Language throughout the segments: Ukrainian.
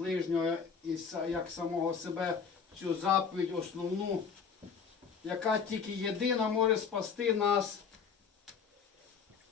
ближнього і як самого себе цю заповідь основну, яка тільки єдина може спасти нас,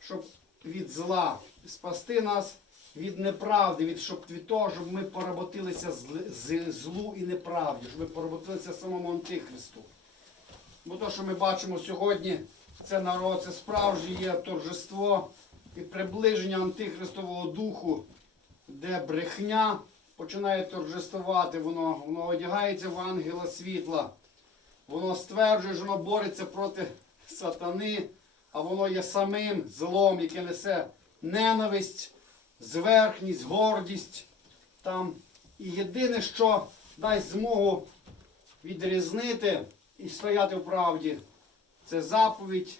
щоб від зла, спасти нас від неправди, від, щоб, від того, щоб ми поработилися злу і неправді, щоб ми поработилися самому Антихристу. Бо то, що ми бачимо сьогодні, це народ, це справжнє торжество і приближення Антихристового духу, де брехня починає торжествувати, воно, воно одягається в ангела світла, воно стверджує, що воно бореться проти сатани, а воно є самим злом, яке несе ненависть, зверхність, гордість. Там. І єдине, що дасть змогу відрізнити і стояти в правді, це заповідь.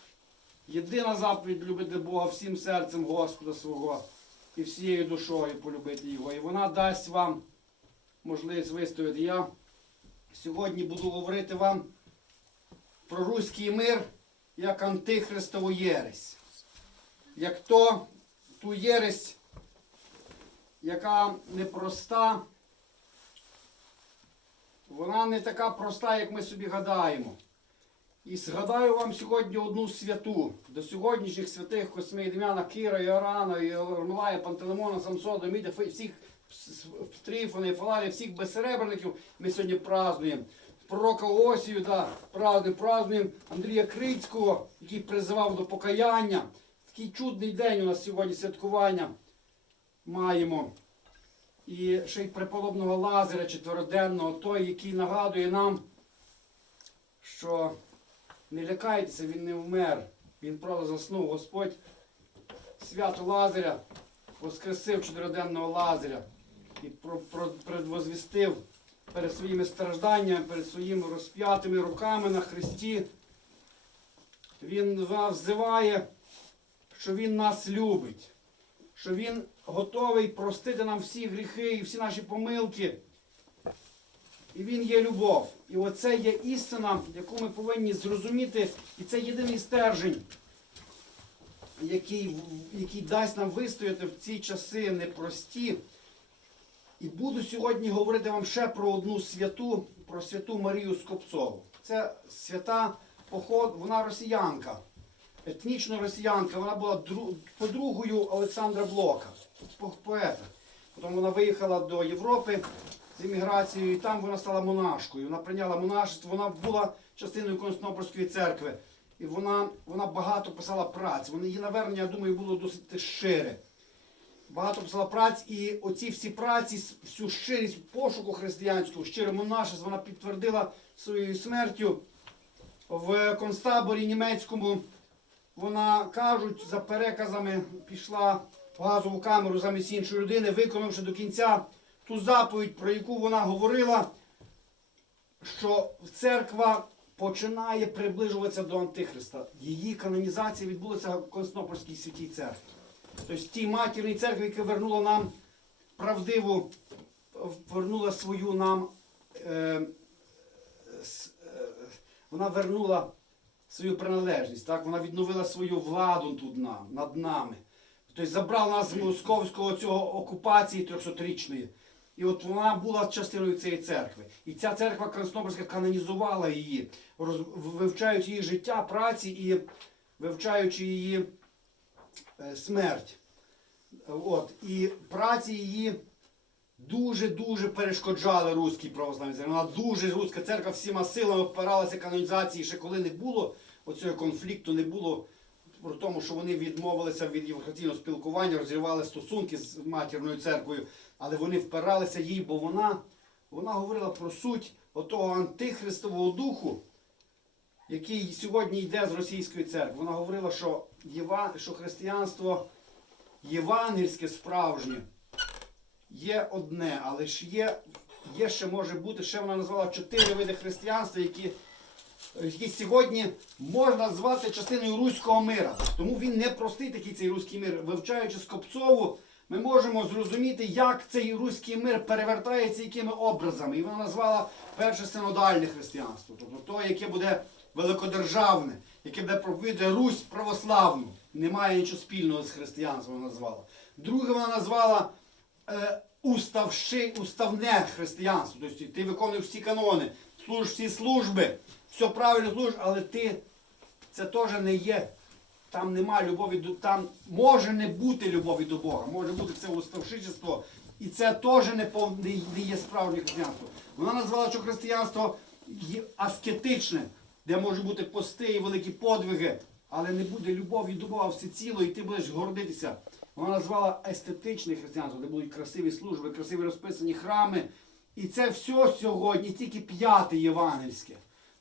Єдина заповідь любити Бога всім серцем Господа свого і всією душою полюбити Його. І вона дасть вам можливість вистояти. Я сьогодні буду говорити вам про руський мир як антихристову єресь. Як то ту єресь, яка непроста, вона не така проста, як ми собі гадаємо. І згадаю вам сьогодні одну святу до сьогоднішніх святих Космей Дем'яна, Кіра, Іорана, Єрмолая, Пантелеймона, Самсода, Міда, всіх Трифона і всіх безсеребрників ми сьогодні празднуємо. Пророка Осію, да, празднуємо, празднуємо Андрія Крицького, який призивав до покаяння. Такий чудний день у нас сьогодні святкування маємо. І ще й преподобного Лазаря четвероденного, той, який нагадує нам, що не лякайтеся, він не вмер. Він просто заснув. Господь свято Лазаря воскресив чотириденного Лазаря і предвозвістив перед своїми стражданнями, перед своїми розп'ятими руками на Христі. Він взиває, що Він нас любить, що Він готовий простити нам всі гріхи і всі наші помилки. І він є любов. І оце є істина, яку ми повинні зрозуміти, і це єдиний стержень, який, який дасть нам вистояти в ці часи непрості. І буду сьогодні говорити вам ще про одну святу, про святу Марію Скопцову. Це свята поход, вона росіянка, етнічна росіянка. Вона була дру- подругою Олександра Блока, поета. Потім вона виїхала до Європи з імміграцією, і там вона стала монашкою. Вона прийняла монашество, вона була частиною Константинопольської церкви. І вона, вона багато писала праць. Вони її навернення, я думаю, було досить щире. Багато писала праць, і оці всі праці, всю щирість пошуку християнського, щире монашество, вона підтвердила своєю смертю в концтаборі німецькому. Вона кажуть, за переказами пішла в газову камеру замість іншої людини, виконавши до кінця ту заповідь, про яку вона говорила, що церква починає приближуватися до Антихриста. Її канонізація відбулася в Константинопольській святій церкві. Тобто тій матірній церкві, яка вернула нам правдиву, вернула свою нам, е, е, вона вернула свою приналежність, так? вона відновила свою владу тут нам, над нами. Тобто забрала нас з московського цього окупації 300-річної. І от вона була частиною цієї церкви. І ця церква Константинопольська канонізувала її, вивчаючи її життя, праці і вивчаючи її е, смерть. От. І праці її дуже-дуже перешкоджали руській православній церкві. Вона дуже руська церква всіма силами впиралася канонізації, ще коли не було оцього конфлікту, не було про тому, що вони відмовилися від євхаристійного спілкування, розірвали стосунки з матірною церквою, але вони впиралися їй, бо вона, вона говорила про суть отого антихристового духу, який сьогодні йде з російської церкви. Вона говорила, що, єва, що християнство євангельське справжнє є одне, але ж є, є ще може бути, ще вона назвала чотири види християнства, які, які сьогодні можна звати частиною руського мира. Тому він не простий такий цей руський мир. Вивчаючи Скопцову, ми можемо зрозуміти, як цей руський мир перевертається якими образами. І вона назвала перше синодальне християнство, тобто то, яке буде великодержавне, яке буде проповідати Русь православну. Немає нічого спільного з християнством, вона назвала. Друге вона назвала е, уставши, уставне християнство. Тобто ти виконуєш всі канони, служиш всі служби, все правильно служиш, але ти це теж не є. Там нема любові до там може не бути любові до Бога, може бути це уставшичество, і це теж не, пов- не, є справжнє християнство. Вона назвала, що християнство є аскетичне, де можуть бути пости і великі подвиги, але не буде любові до Бога всеціло, і ти будеш гордитися. Вона назвала естетичне християнство, де будуть красиві служби, красиві розписані храми. І це все сьогодні, тільки п'яте євангельське,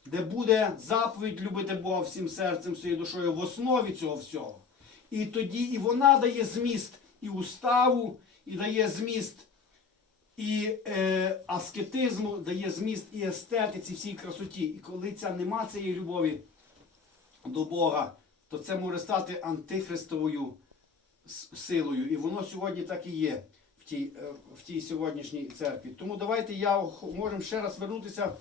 де буде заповідь любити Бога всім серцем, своєю душою в основі цього всього. І тоді і вона дає зміст і уставу, і дає зміст і е, аскетизму, дає зміст і естетиці, всій красоті. І коли ця нема цієї любові до Бога, то це може стати антихристовою силою. І воно сьогодні так і є тій, е, в тій сьогоднішній церкві. Тому давайте я можемо ще раз вернутися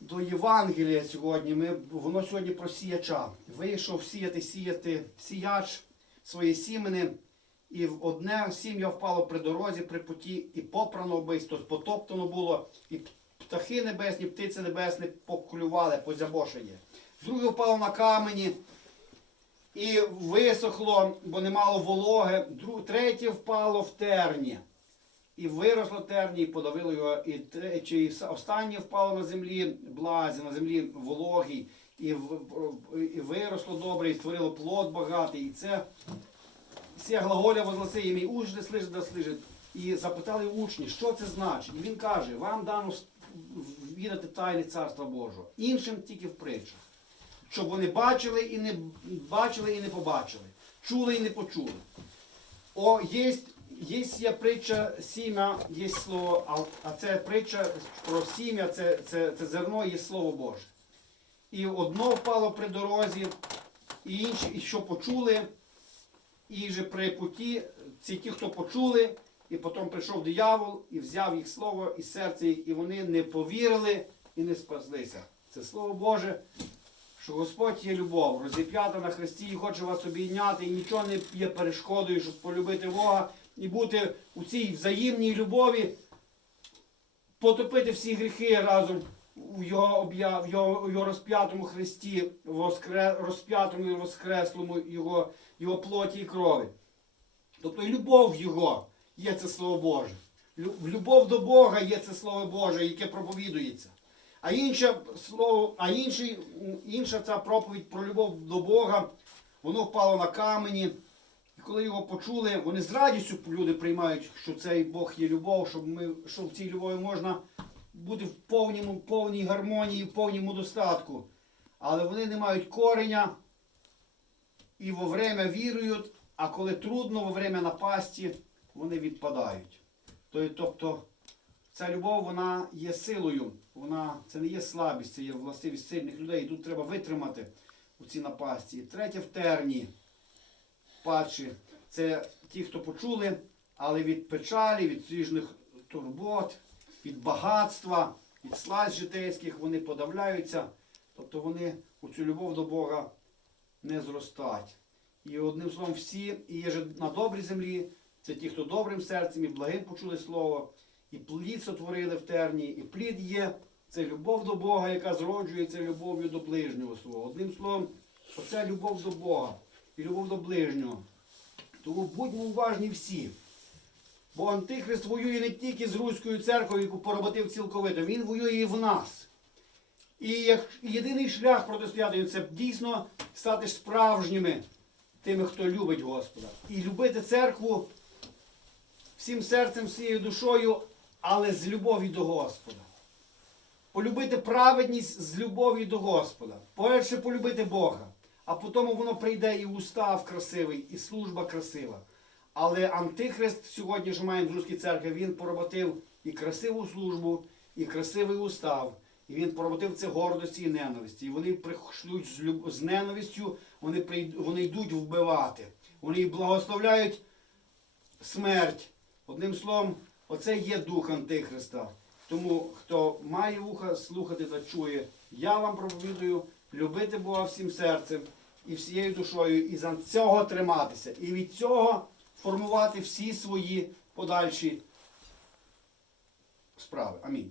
до Євангелія сьогодні. Ми, воно сьогодні про сіяча. Вийшов сіяти, сіяти сіяч свої сімени. І в одне сім'я впало при дорозі, при путі, і попрано вбивство, потоптано було, і птахи небесні, птиці небесні поклювали, позябошені. Друге впало на камені, і висохло, бо не мало вологи. Третє впало в терні. І виросло терні, і подавило його. І третє, останнє впало на землі блазі, на землі вологій, і, і виросло добре, і створило плод багатий. І це всі глаголя возгласи ім'я уж не слижить, да слижить. І запитали учні, що це значить. І він каже, вам дано відати тайни Царства Божого. Іншим тільки в притчах. Щоб вони бачили і не бачили і не побачили, чули і не почули. О, є, є, є притча сім'я, є слово, а, це притча про сім'я, це, це, це зерно є слово Боже. І одно впало при дорозі, і інші, і що почули, і вже при путі ці ті, хто почули, і потім прийшов диявол і взяв їх слово і серце їх, і вони не повірили і не спаслися. Це слово Боже, що Господь є любов, розіп'ята на Христі і хоче вас обійняти, і нічого не є перешкодою, щоб полюбити Бога і бути у цій взаємній любові, потопити всі гріхи разом в його, об'я... в його, в його розп'ятому Христі, воскре... розп'ятому і воскреслому його, його плоті і крові. Тобто і любов Його є це Слово Боже. Лю- Любов до Бога є це Слово Боже, яке проповідується. А інше слово, а інший, інша ця проповідь про любов до Бога, воно впало на камені. І коли його почули, вони з радістю люди приймають, що цей Бог є любов, щоб ми, що в цій любові можна бути в повному, повній гармонії, в повному достатку. Але вони не мають кореня і во время вірують, а коли трудно, во время напасті, вони відпадають. Тобто ця любов вона є силою, вона, це не є слабість, це є властивість сильних людей. І тут треба витримати у цій напасті. Третє в терні, падші, це ті, хто почули, але від печалі, від різних турбот, від багатства, від слазь житейських вони подавляються. Тобто вони у цю любов до Бога не зростать. І одним словом, всі і є на добрій землі, це ті, хто добрим серцем і благим почули слово, і плід сотворили в терні, і плід є. Це любов до Бога, яка зроджується любов'ю до ближнього свого. Одним словом, оце любов до Бога і любов до ближнього. Тому будьмо уважні всі. Бо Антихрист воює не тільки з Руською церквою, яку поработив цілковито, він воює і в нас. І як єдиний шлях протистояти це дійсно стати справжніми тими, хто любить Господа. І любити церкву всім серцем, всією душою, але з любов'ю до Господа. Полюбити праведність з любов'ю до Господа. Перше полюбити Бога, а потім воно прийде і устав красивий, і служба красива. Але Антихрист сьогодні ж маємо в Руській церкві, він поработив і красиву службу, і красивий устав. І він поработив це гордості і ненависті. І вони прийшлють з, люб... з ненавистю, вони, прийд... вони йдуть вбивати. Вони благословляють смерть. Одним словом, оце є дух Антихриста. Тому хто має вуха слухати та чує, я вам проповідую любити Бога всім серцем і всією душою, і за цього триматися. І від цього формувати всі свої подальші справи. Амінь.